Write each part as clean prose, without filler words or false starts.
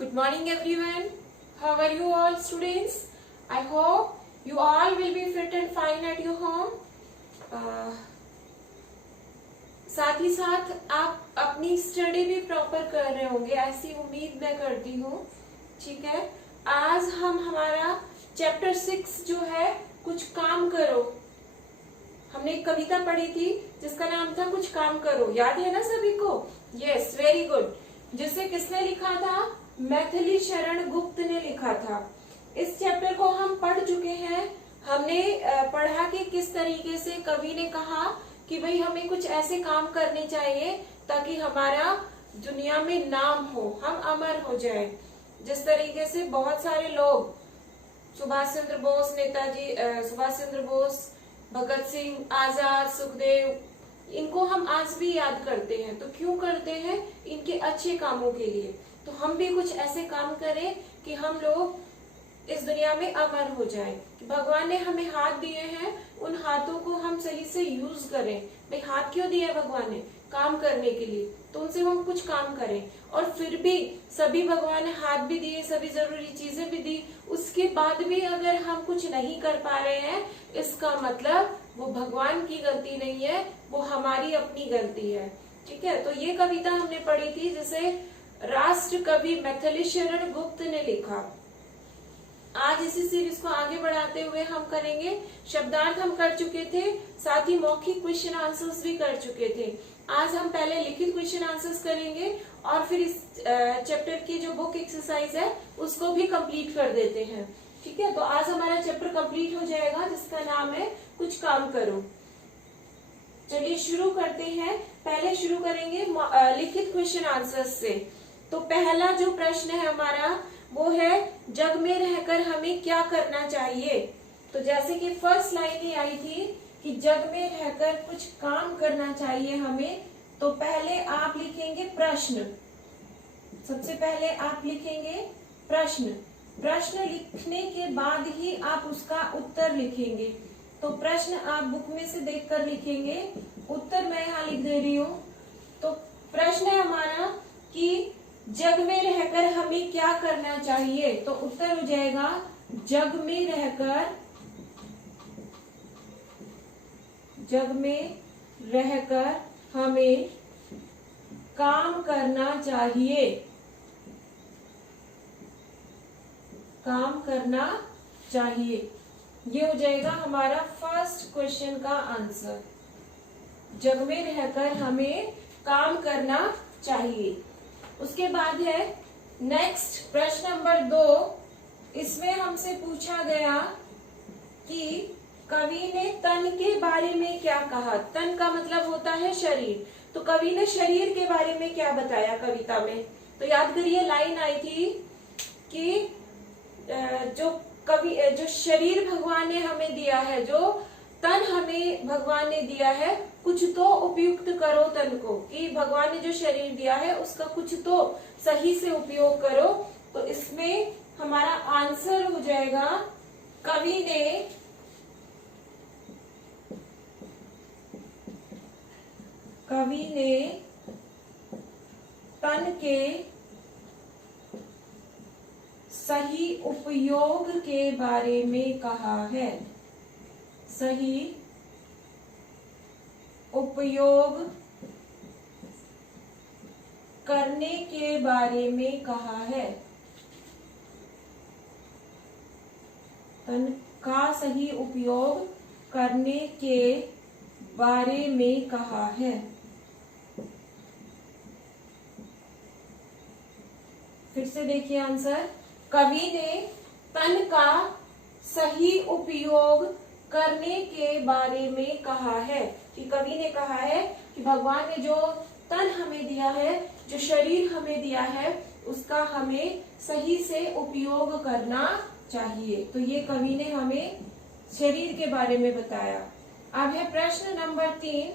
Good morning everyone. How are you all students? I hope you all will be fit and fine at your home. साथ ही साथ आप अपनी study भी proper कर रहे होंगे, ऐसी उम्मीद मैं करती हूँ. ठीक है, आज हम हमारा चैप्टर 6 जो है कुछ काम करो, हमने एक कविता पढ़ी थी जिसका नाम था कुछ काम करो. याद है ना सभी को? Yes, very good. जिसे किसने लिखा था? मैथिली शरण गुप्त ने लिखा था. इस चैप्टर को हम पढ़ चुके हैं. हमने पढ़ा कि किस तरीके से कवि ने कहा कि भाई हमें कुछ ऐसे काम करने चाहिए ताकि हमारा दुनिया में नाम हो, हम अमर हो जाए. जिस तरीके से बहुत सारे लोग, सुभाष चंद्र बोस, नेताजी सुभाष चंद्र बोस, भगत सिंह, आजाद, सुखदेव, इनको हम आज भी याद करते हैं. तो क्यों करते हैं? इनके अच्छे कामों के लिए. तो हम भी कुछ ऐसे काम करें कि हम लोग इस दुनिया में अमर हो जाएं. भगवान ने हमें हाथ दिए हैं, उन हाथों को हम सही से यूज करें. भाई हाथ क्यों दिए भगवान ने? काम करने के लिए. तो उनसे हम कुछ काम करें. और फिर भी सभी भगवान ने हाथ भी दिए, सभी जरूरी चीजें भी दी, उसके बाद भी अगर हम कुछ नहीं कर पा रहे हैं, इसका मतलब वो भगवान की गलती नहीं है, वो हमारी अपनी गलती है. ठीक है, तो ये कविता हमने पढ़ी थी जिसे राष्ट्र कवि मैथिली शरण गुप्त ने लिखा. आज इसी सीरीज को आगे बढ़ाते हुए हम करेंगे शब्दार्थ. हम कर चुके थे, साथ ही मौखिक क्वेश्चन आंसर्स भी कर चुके थे. आज हम पहले लिखित क्वेश्चन आंसर्स करेंगे और फिर इस चैप्टर की जो बुक एक्सरसाइज है उसको भी कंप्लीट कर देते हैं. ठीक है, तो आज हमारा चैप्टर कंप्लीट हो जाएगा जिसका नाम है कुछ काम करो. चलिए शुरू करते हैं. पहले शुरू करेंगे लिखित क्वेश्चन आंसर्स से. तो पहला जो प्रश्न है हमारा वो है, जग में रहकर हमें क्या करना चाहिए. तो जैसे कि फर्स्ट लाइन ही आई थी कि जग में रहकर कुछ काम करना चाहिए हमें, तो पहले आप लिखेंगे प्रश्न. सबसे पहले आप लिखेंगे प्रश्न. प्रश्न लिखने के बाद ही आप उसका उत्तर लिखेंगे. तो प्रश्न आप बुक में से देखकर लिखेंगे, उत्तर मैं यहाँ लिख दे रही हूँ. तो प्रश्न है हमारा कि जग में रहकर हमें क्या करना चाहिए. तो उत्तर हो जाएगा जग में रहकर हमें काम करना चाहिए. काम करना चाहिए, ये हो जाएगा हमारा फर्स्ट क्वेश्चन का आंसर. जग में रहकर हमें काम करना चाहिए. उसके बाद है नेक्स्ट प्रश्न नंबर 2. इसमें हमसे पूछा गया कि कवि ने तन के बारे में क्या कहा. तन का मतलब होता है शरीर. तो कवि ने शरीर के बारे में क्या बताया कविता में. तो याद करिए, लाइन आई थी कि जो शरीर भगवान ने हमें दिया है, जो तन हमें भगवान ने दिया है, कुछ तो उपयुक्त करो तन को. कि भगवान ने जो शरीर दिया है उसका कुछ तो सही से उपयोग करो. तो इसमें हमारा आंसर हो जाएगा कवि ने तन के सही उपयोग के बारे में कहा है. सही उपयोग करने के बारे में कहा है. तन का सही उपयोग करने के बारे में कहा है. फिर से देखिए आंसर. कवि ने तन का सही उपयोग करने के बारे में कहा है. कि कवि ने कहा है कि भगवान ने जो तन हमें दिया है, जो शरीर हमें दिया है, उसका हमें सही से उपयोग करना चाहिए. तो ये कवि ने हमें शरीर के बारे में बताया. अब है प्रश्न नंबर 3.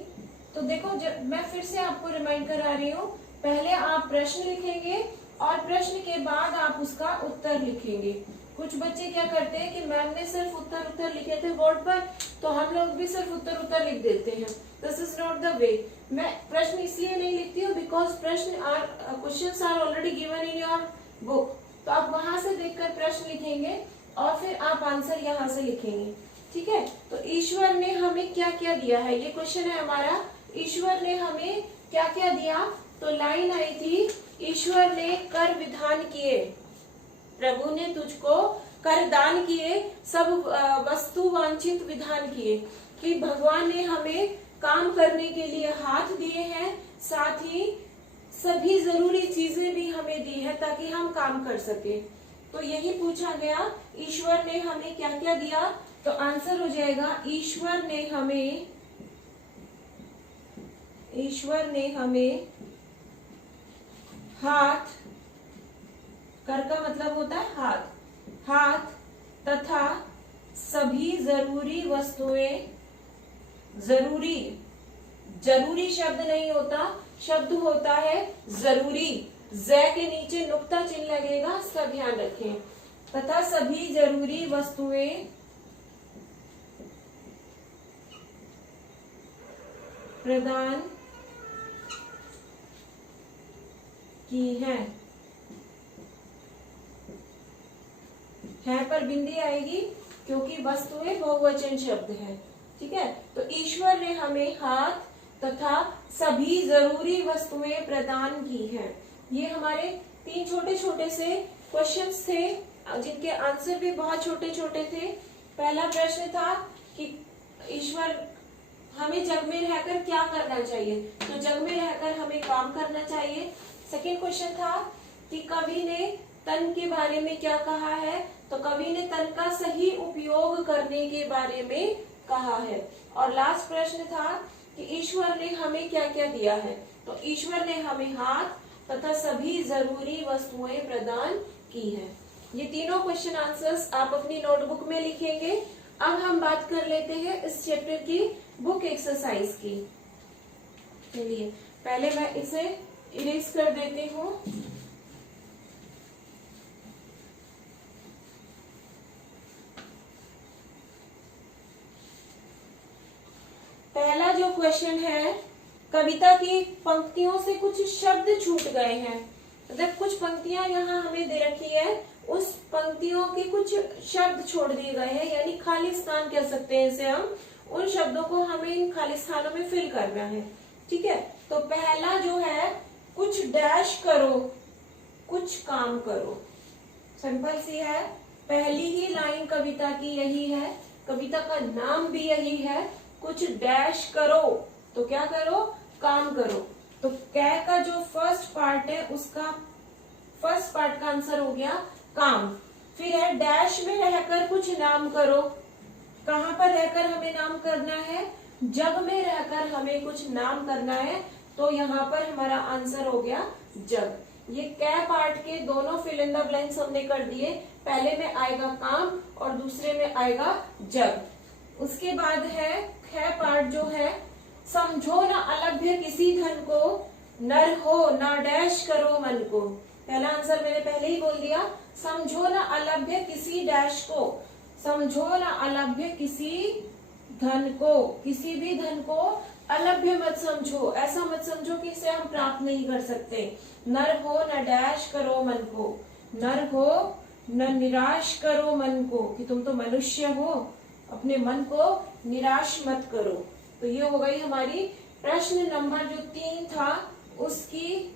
तो देखो, मैं फिर से आपको रिमाइंड करा रही हूँ, पहले आप प्रश्न लिखेंगे और प्रश्न के बाद आप उसका उत्तर लिखेंगे. कुछ बच्चे क्या करते हैं कि मैम ने सिर्फ उत्तर लिखे थे बोर्ड पर, तो हम लोग भी सिर्फ उत्तर लिख देते हैं. This is not the way. मैं प्रश्न इसलिए नहीं लिखती हूँ because questions are already given in your book. तो आप वहां से देखकर प्रश्न लिखेंगे और फिर आप आंसर यहाँ से लिखेंगे। ठीक है, तो ईश्वर ने हमें क्या क्या दिया है, ये क्वेश्चन है हमारा। ईश्वर ने हमें क्या क्या दिया, तो लाइन आई थी, ईश्वर ने कर विधान किए, प्रभु ने तुझको कर दान किए, सब वस्तु वांछित विधान किए। कि भगवान ने हमें काम करने के लिए हाथ दिए हैं, साथ ही सभी जरूरी चीजें भी हमें दी है ताकि हम काम कर सके। तो यही पूछा गया, ईश्वर ने हमें क्या क्या दिया, तो आंसर हो जाएगा ईश्वर ने हमें हाथ, कर का मतलब होता है हाथ तथा सभी जरूरी वस्तुएं, जरूरी शब्द नहीं होता, शब्द होता है जरूरी, ज के नीचे नुक्ता चिन्ह लगेगा, इसका ध्यान रखें। तथा सभी जरूरी वस्तुएं प्रदान की है पर बिंदी आएगी क्योंकि वस्तुएं बहुवचन शब्द है। ठीक है, तो ईश्वर ने हमें हाथ तथा सभी जरूरी वस्तुएं प्रदान की हैं। ये हमारे 3 छोटे छोटे से क्वेश्चंस थे जिनके आंसर भी बहुत छोटे छोटे थे। पहला प्रश्न था कि ईश्वर हमें जग में रहकर क्या करना चाहिए, तो जग में रहकर हमें काम करना चाहिए। सेकेंड क्वेश्चन था कि कवि ने तन के बारे में क्या कहा है, तो कवि ने तन का सही उपयोग करने के बारे में कहा है। और लास्ट प्रश्न था कि ईश्वर ने हमें क्या क्या दिया है, तो ईश्वर ने हमें हाथ तथा सभी जरूरी वस्तुएं प्रदान की है। ये तीनों क्वेश्चन आंसर्स आप अपनी नोटबुक में लिखेंगे। अब हम बात कर लेते हैं इस चैप्टर की बुक एक्सरसाइज की। चलिए पहले मैं इसे इरेज कर देती हूँ। पहला जो क्वेश्चन है, कविता की पंक्तियों से कुछ शब्द छूट गए हैं। मतलब कुछ पंक्तियां यहाँ हमें दे रखी है, उस पंक्तियों के कुछ शब्द छोड़ दिए गए हैं, यानी खाली स्थान कह सकते हैं इसे हम। उन शब्दों को हमें इन खाली स्थानों में फिल करना है। ठीक है, तो पहला जो है, कुछ डैश करो, कुछ काम करो। सिंपल सी है, पहली ही लाइन कविता की यही है, कविता का नाम भी यही है, कुछ डैश करो, तो क्या करो, काम करो। तो कै का जो फर्स्ट पार्ट है, उसका फर्स्ट पार्ट का आंसर हो गया काम। फिर है डैश में रहकर कुछ नाम करो, कहाँ पर रहकर हमें नाम करना है, जग में रहकर हमें कुछ नाम करना है, तो यहाँ पर हमारा आंसर हो गया जग। ये कै पार्ट के दोनों फिल इन द ब्लैंक्स हमने कर दिए, पहले में आएगा काम और दूसरे में आएगा जग। उसके बाद है ख पार्ट जो है, समझो न अलभ्य किसी धन को, नर हो न डैश करो मन को। पहला आंसर मैंने पहले ही बोल दिया, समझो न अलभ्य किसी डैश को, समझो न अलभ्य किसी धन को, किसी भी धन को अलभ्य मत समझो, ऐसा मत समझो कि इसे हम प्राप्त नहीं कर सकते। नर हो न डैश करो मन को, नर हो न निराश करो मन को, कि तुम तो मनुष्य हो, अपने मन को निराश मत करो। तो ये हो गई हमारी प्रश्न नंबर जो 3 था, उसकी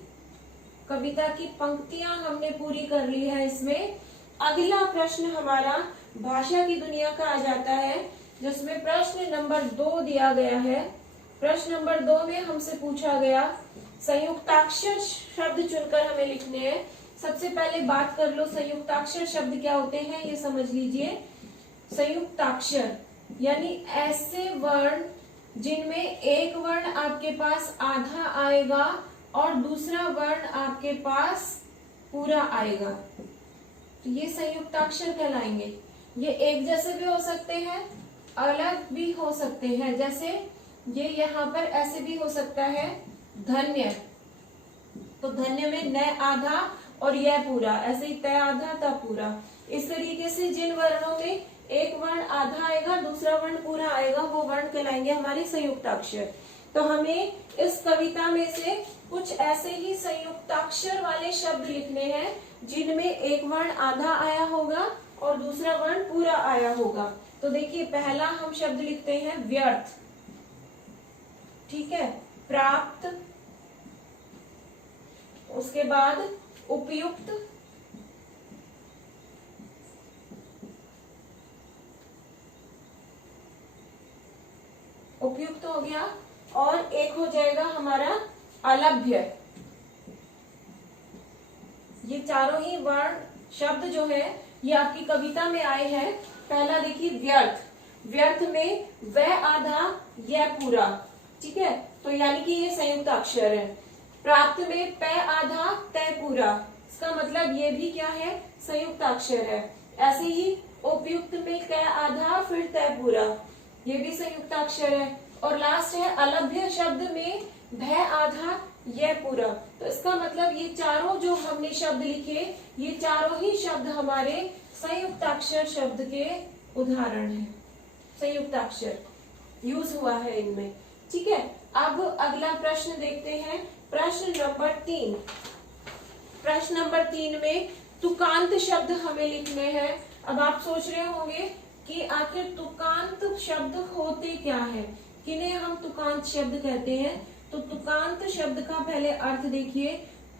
कविता की पंक्तियां हमने पूरी कर ली है इसमें। अगला प्रश्न हमारा भाषा की दुनिया का आ जाता है, जिसमें प्रश्न नंबर 2 दिया गया है। प्रश्न नंबर 2 में हमसे पूछा गया, संयुक्ताक्षर शब्द चुनकर हमें लिखने हैं। सबसे पहले बात कर लो संयुक्ताक्षर शब्द क्या होते हैं, ये समझ लीजिए। संयुक्ताक्षर यानी ऐसे वर्ण जिनमें एक वर्ण आपके पास आधा आएगा और दूसरा वर्ण आपके पास पूरा आएगा, तो ये संयुक्ताक्षर कहलाएंगे। ये एक जैसे भी हो सकते हैं, अलग भी हो सकते हैं। जैसे ये यहाँ पर ऐसे भी हो सकता है धन्य, तो धन्य में न आधा और यह पूरा, ऐसे ही तय आधा त पूरा। इस तरीके से जिन वर्णों में एक वर्ण आधा आएगा दूसरा वर्ण पूरा आएगा, वो वर्ण कहलाएंगे हमारे संयुक्ताक्षर। तो हमें इस कविता में से कुछ ऐसे ही संयुक्ताक्षर वाले शब्द लिखने हैं जिनमें एक वर्ण आधा आया होगा और दूसरा वर्ण पूरा आया होगा। तो देखिए, पहला हम शब्द लिखते हैं व्यर्थ, ठीक है, प्राप्त, उसके बाद उपयुक्त, उपयुक्त हो गया, और एक हो जाएगा हमारा अलभ्य। ये चारों ही वर्ण शब्द जो है ये आपकी कविता में आए हैं। पहला देखिए व्यर्थ, व्यर्थ में वह आधा यह पूरा, ठीक है, तो यानी कि ये संयुक्त अक्षर है। प्राप्त में प आधा तय पूरा, इसका मतलब ये भी क्या है, संयुक्त अक्षर है। ऐसे ही उपयुक्त में क आधा फिर तय पूरा, ये भी संयुक्त अक्षर है। और लास्ट है अलभ्य शब्द में भ आधा यह पूरा, तो इसका मतलब ये चारों जो हमने शब्द लिखे ये चारों ही शब्द हमारे संयुक्त अक्षर शब्द के उदाहरण हैं, संयुक्त अक्षर यूज हुआ है इनमें, ठीक है। अब अगला प्रश्न देखते हैं, प्रश्न नंबर 3। प्रश्न नंबर 3 में तुकांत शब्द हमें लिखने हैं। अब आप सोच रहे होंगे कि आखिर तुकांत शब्द होते क्या है, किन्हें हम तुकांत शब्द कहते हैं। तो तुकांत शब्द का पहले अर्थ देखिए,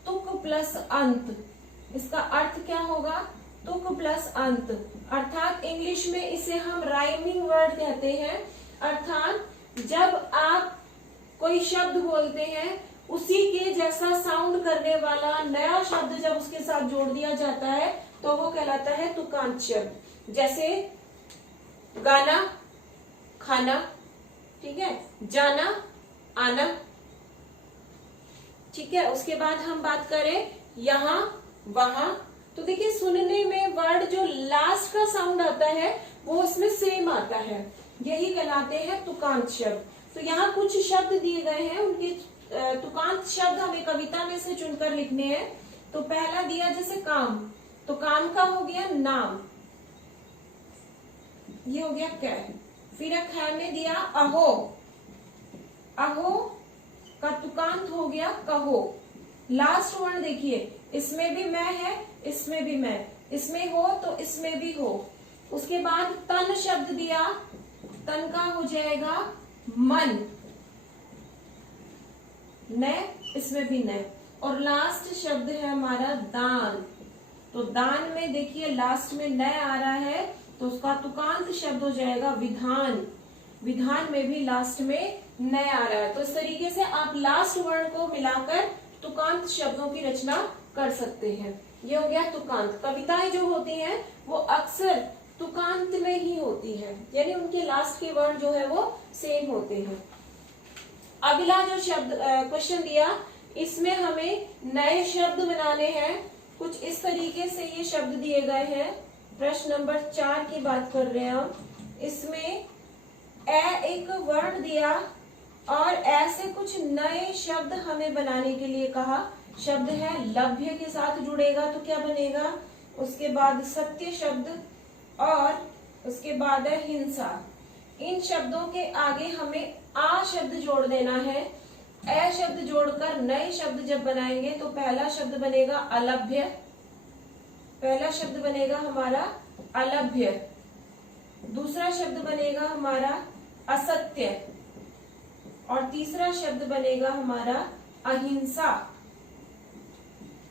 तुक प्लस अंत, इसका अर्थ क्या होगा, तुक प्लस अंत, अर्थात इंग्लिश में इसे हम राइमिंग वर्ड कहते हैं। अर्थात जब आप कोई शब्द बोलते हैं उसी के जैसा साउंड करने वाला नया शब्द जब उसके साथ जोड़ दिया जाता है तो वो कहलाता है तुकांत शब्द। जैसे गाना, खाना, ठीक है, जाना, आना, ठीक है। उसके बाद हम बात करें यहाँ, वहां, तो देखिए सुनने में वर्ड जो लास्ट का साउंड आता है वो उसमें सेम आता है, यही कहलाते हैं तुकांत शब्द। तो यहाँ कुछ शब्द दिए गए हैं, उनके तुकांत शब्द हमें कविता में से चुनकर लिखने हैं। तो पहला दिया जैसे काम, तो काम का हो गया नाम, ये हो गया कै। फिर ख में दिया अहो, अहो का तुकांत हो गया कहो। लास्ट वर्ण देखिए, इसमें भी मैं है, इसमें भी मैं, इसमें हो तो इसमें भी हो। उसके बाद तन शब्द दिया, तन का हो जाएगा मन, न, इसमें भी न। और लास्ट शब्द है हमारा दान, तो दान में देखिए लास्ट में न आ रहा है तो उसका तुकांत शब्द हो जाएगा विधान, विधान में भी लास्ट में न आ रहा है। तो इस तरीके से आप लास्ट वर्ण को मिलाकर तुकांत शब्दों की रचना कर सकते हैं। ये हो गया तुकांत। कविताएं जो होती हैं वो अक्सर तुकांत में ही होती है, यानी उनके लास्ट के वर्ण जो है वो सेम होते हैं। अगला जो शब्द क्वेश्चन दिया, इसमें हमें नए शब्द बनाने हैं। कुछ इस तरीके से ये शब्द दिए गए हैं। प्रश्न नंबर 4 की बात कर रहे हैं हम। इसमें एक वर्ण दिया और ऐसे कुछ नए शब्द हमें बनाने के लिए कहा। शब्द है लभ्य के साथ जुड़ेगा तो क्या बनेगा, उसके बाद सत्य शब्द और उसके बाद है हिंसा। इन शब्दों के आगे हमें आ शब्द जोड़ देना है। ए शब्द जोड़कर नए शब्द जब बनाएंगे तो पहला शब्द बनेगा अलभ्य, पहला शब्द बनेगा हमारा अलभ्य, दूसरा शब्द बनेगा हमारा असत्य और तीसरा शब्द बनेगा हमारा अहिंसा,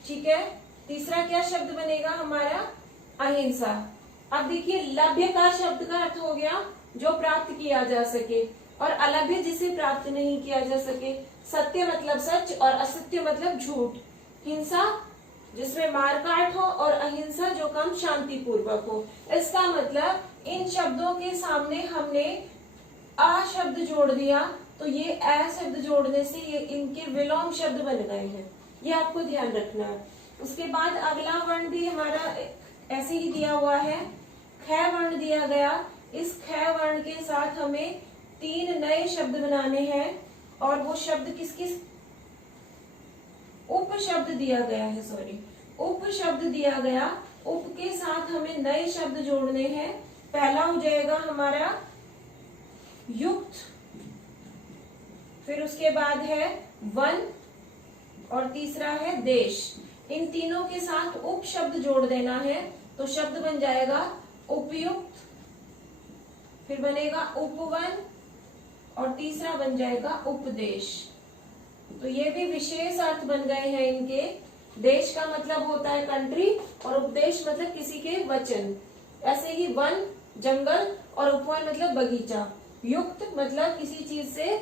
ठीक है। तीसरा क्या शब्द बनेगा हमारा अहिंसा। अब देखिए लभ्य का शब्द का अर्थ हो गया जो प्राप्त किया जा सके और अलभ्य जिसे प्राप्त नहीं किया जा सके। सत्य मतलब सच और असत्य मतलब झूठ। हिंसा जिसमें मारकाट हो और अहिंसा जो काम शांति पूर्वक हो। इसका मतलब इन शब्दों के सामने हमने आ शब्द जोड़ दिया तो ये ए शब्द जोड़ने से ये इनके विलोम शब्द बन गए हैं, ये आपको ध्यान रखना है। उसके बाद अगला वर्ण भी हमारा ऐसे ही दिया हुआ है, ख वर्ण दिया गया। इस ख वर्ण के साथ हमें 3 नए शब्द बनाने हैं और वो शब्द किस किस, उप शब्द दिया गया है, सॉरी उप शब्द दिया गया। उप के साथ हमें नए शब्द जोड़ने हैं। पहला हो जाएगा हमारा युक्त, फिर उसके बाद है वन और तीसरा है देश। इन तीनों के साथ उप शब्द जोड़ देना है तो शब्द बन जाएगा उपयुक्त, फिर बनेगा उपवन और तीसरा बन जाएगा उपदेश। तो ये भी विशेष अर्थ बन गए हैं इनके। देश का मतलब होता है कंट्री और उपदेश मतलब किसी के वचन। ऐसे ही वन जंगल और उपवन मतलब बगीचा। युक्त मतलब किसी चीज से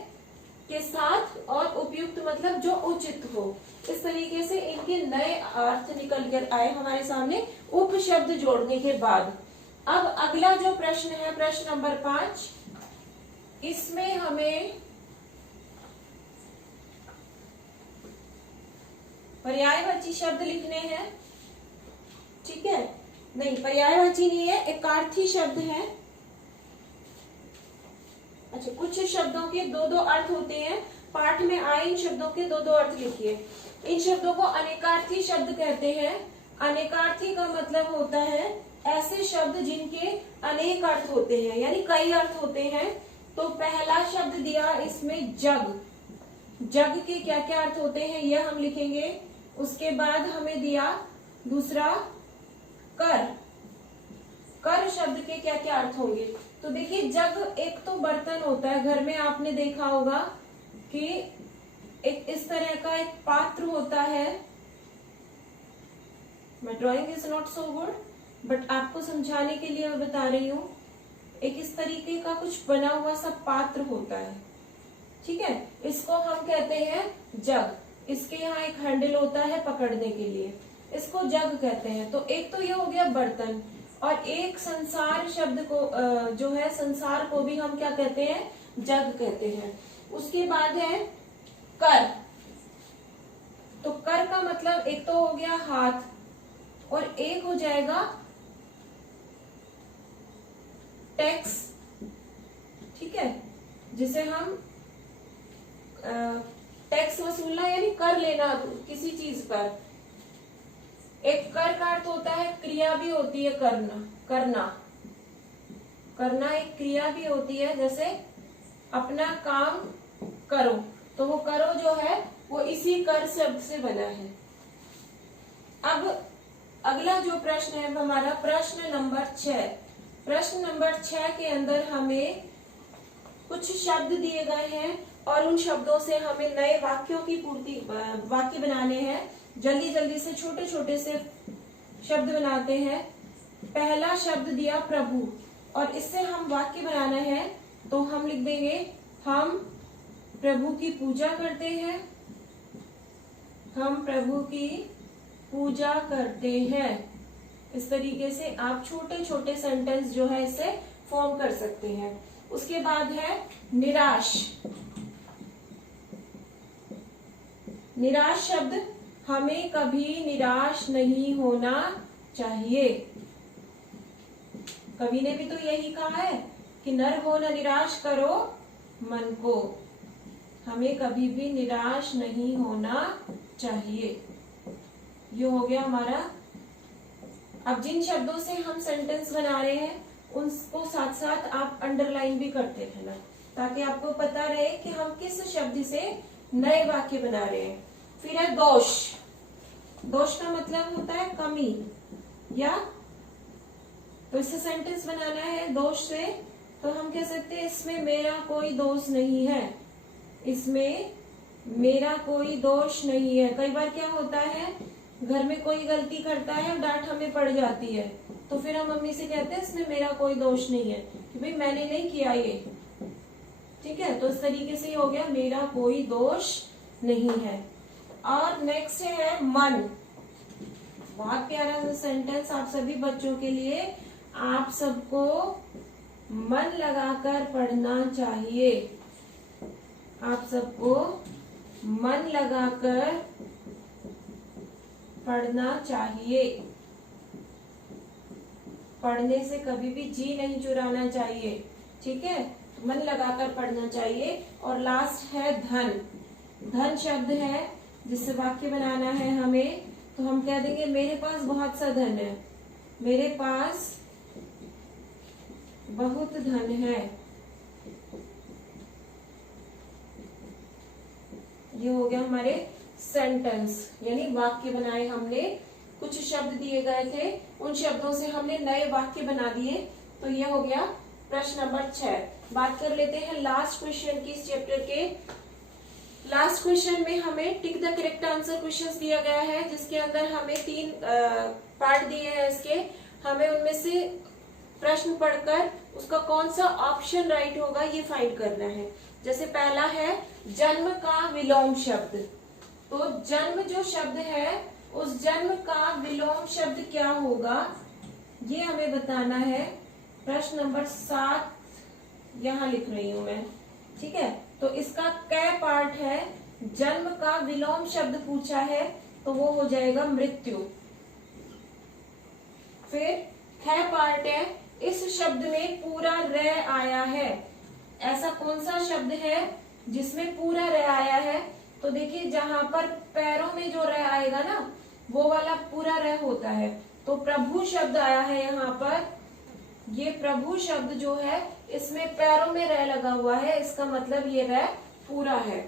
के साथ और उपयुक्त मतलब जो उचित हो। इस तरीके से इनके नए अर्थ निकल कर आए हमारे सामने उपशब्द जोड़ने के बाद। अब अगला जो प्रश्न है, प्रश्न नंबर 5, इसमें हमें पर्यायवाची शब्द लिखने हैं। ठीक है, नहीं पर्यायवाची नहीं है, एकार्थी शब्द है। अच्छा, कुछ शब्दों के दो दो अर्थ होते हैं, पाठ में आए इन शब्दों के दो दो अर्थ लिखिए। इन शब्दों को अनेकार्थी शब्द कहते हैं। अनेकार्थी का मतलब होता है ऐसे शब्द जिनके अनेक अर्थ होते हैं, यानी कई अर्थ होते हैं। तो पहला शब्द दिया इसमें जग। जग के क्या क्या अर्थ होते हैं यह हम लिखेंगे। उसके बाद हमें दिया दूसरा कर। कर शब्द के क्या क्या अर्थ होंगे। तो देखिए, जग एक तो बर्तन होता है, घर में आपने देखा होगा कि एक इस तरह का एक पात्र होता है। मैं drawing is not so good but आपको समझाने के लिए मैं बता रही हूँ। एक इस तरीके का कुछ बना हुआ सा पात्र होता है, ठीक है, इसको हम कहते हैं जग। इसके यहाँ एक हैंडल होता है पकड़ने के लिए, इसको जग कहते हैं। तो एक तो ये हो गया बर्तन, और एक संसार शब्द को जो है संसार को भी हम क्या कहते हैं, जग कहते हैं। उसके बाद है कर। तो कर का मतलब एक तो हो गया हाथ और एक हो जाएगा टैक्स, ठीक है, जिसे हम टैक्स वसूलना यानी कर लेना किसी चीज पर। एक कर का अर्थ होता है क्रिया भी होती है, करना। करना करना एक क्रिया भी होती है, जैसे अपना काम करो, तो वो करो जो है वो इसी कर शब्द से बना है। अब अगला जो प्रश्न है हमारा प्रश्न नंबर 6। प्रश्न नंबर 6 के अंदर हमें कुछ शब्द दिए गए हैं और उन शब्दों से हमें नए वाक्यों की वाक्य बनाने हैं। जल्दी जल्दी से छोटे छोटे से शब्द बनाते हैं। पहला शब्द दिया प्रभु, और इससे हम वाक्य बनाना है तो हम लिख देंगे हम प्रभु की पूजा करते हैं। हम प्रभु की पूजा करते हैं। इस तरीके से आप छोटे छोटे सेंटेंस जो है इसे फॉर्म कर सकते हैं। उसके बाद है निराश। निराश शब्द, हमें कभी निराश नहीं होना चाहिए। कवि ने भी तो यही कहा है कि नर हो न निराश करो मन को। हमें कभी भी निराश नहीं होना चाहिए। ये हो गया हमारा। अब जिन शब्दों से हम सेंटेंस बना रहे हैं उनको साथ साथ आप अंडरलाइन भी करते रहना, ताकि आपको पता रहे कि हम किस शब्द से नए वाक्य बना रहे हैं। फिर है दोष। दोष का मतलब होता है कमी, या तो इससे सेंटेंस बनाना है दोष से, तो हम कह सकते हैं इसमें मेरा कोई दोष नहीं है। इसमें मेरा कोई दोष नहीं है। कई बार क्या होता है, घर में कोई गलती करता है और डांट हमें पड़ जाती है, तो फिर हम मम्मी से कहते हैं इसमें मेरा कोई दोष नहीं है, कि भाई मैंने नहीं किया ये, ठीक है। तो इस तरीके से हो गया मेरा कोई दोष नहीं है। और नेक्स्ट है मन। बहुत प्यारा सेंटेंस आप सभी बच्चों के लिए। आप सबको मन लगाकर पढ़ना चाहिए। आप सबको मन लगाकर पढ़ना चाहिए। पढ़ने से कभी भी जी नहीं चुराना चाहिए, ठीक है, मन लगाकर पढ़ना चाहिए। और लास्ट है धन। धन शब्द है जिससे वाक्य बनाना है हमें, तो हम कह देंगे मेरे पास बहुत सा धन है। मेरे पास बहुत धन है। ये हो गया हमारे सेंटेंस, यानी वाक्य बनाए हमने। कुछ शब्द दिए गए थे, उन शब्दों से हमने नए वाक्य बना दिए। तो ये हो गया प्रश्न नंबर 6। बात कर लेते हैं लास्ट क्वेश्चन की। इस चैप्टर के लास्ट क्वेश्चन में हमें tick the correct answer questions दिया गया है, जिसके अंदर हमें 3 पार्ट दिए हैं इसके। हमें उनमें से प्रश्न पढ़कर उसका कौन सा ऑप्शन राइट होगा ये फाइंड करना है। जैसे पहला है जन्म का विलोम शब्द। तो जन्म जो शब्द है, उस जन्म का विलोम शब्द क्या होगा ये हमें बताना है। प्रश्न नंबर 7 यहां लिख रही हूं मैं, ठीक है। तो इसका कै पार्ट है, जन्म का विलोम शब्द पूछा है तो वो हो जाएगा मृत्यु। फिर ख पार्ट है, इस शब्द में पूरा र आया है। ऐसा कौन सा शब्द है जिसमें पूरा र आया है? तो देखिए जहां पर पैरों में जो र आएगा ना, वो वाला पूरा र होता है। तो प्रभु शब्द आया है यहाँ पर। ये प्रभु शब्द जो है इसमें पैरों में र लगा हुआ है, इसका मतलब ये र पूरा है।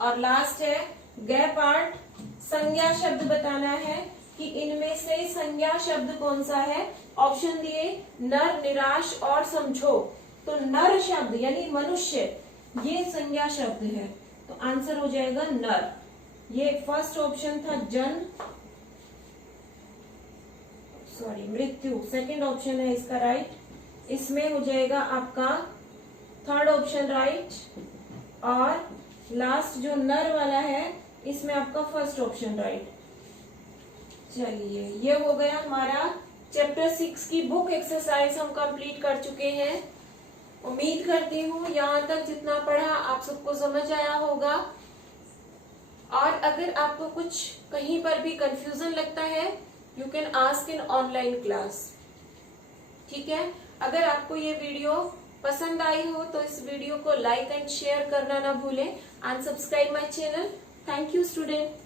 और लास्ट है ग पार्ट, संज्ञा शब्द बताना है कि इनमें से संज्ञा शब्द कौन सा है। ऑप्शन दिए नर, निराश और समझो। तो नर शब्द यानी मनुष्य, ये संज्ञा शब्द है, तो आंसर हो जाएगा नर। ये फर्स्ट ऑप्शन था मृत्यु, सेकंड ऑप्शन है इसका राइट। इसमें हो जाएगा आपका थर्ड ऑप्शन राइट, और लास्ट जो नर वाला है इसमें आपका फर्स्ट ऑप्शन राइट। चलिए, ये हो गया हमारा चैप्टर 6 की बुक एक्सरसाइज हम कंप्लीट कर चुके हैं। उम्मीद करती हूँ यहाँ तक जितना पढ़ा आप सबको समझ आया होगा। और अगर आपको कुछ कहीं पर भी कंफ्यूजन लगता है, you can ask in online class, ठीक है। अगर आपको ये वीडियो पसंद आई हो तो इस वीडियो को लाइक एंड शेयर करना ना भूलें, and subscribe my channel. Thank you student.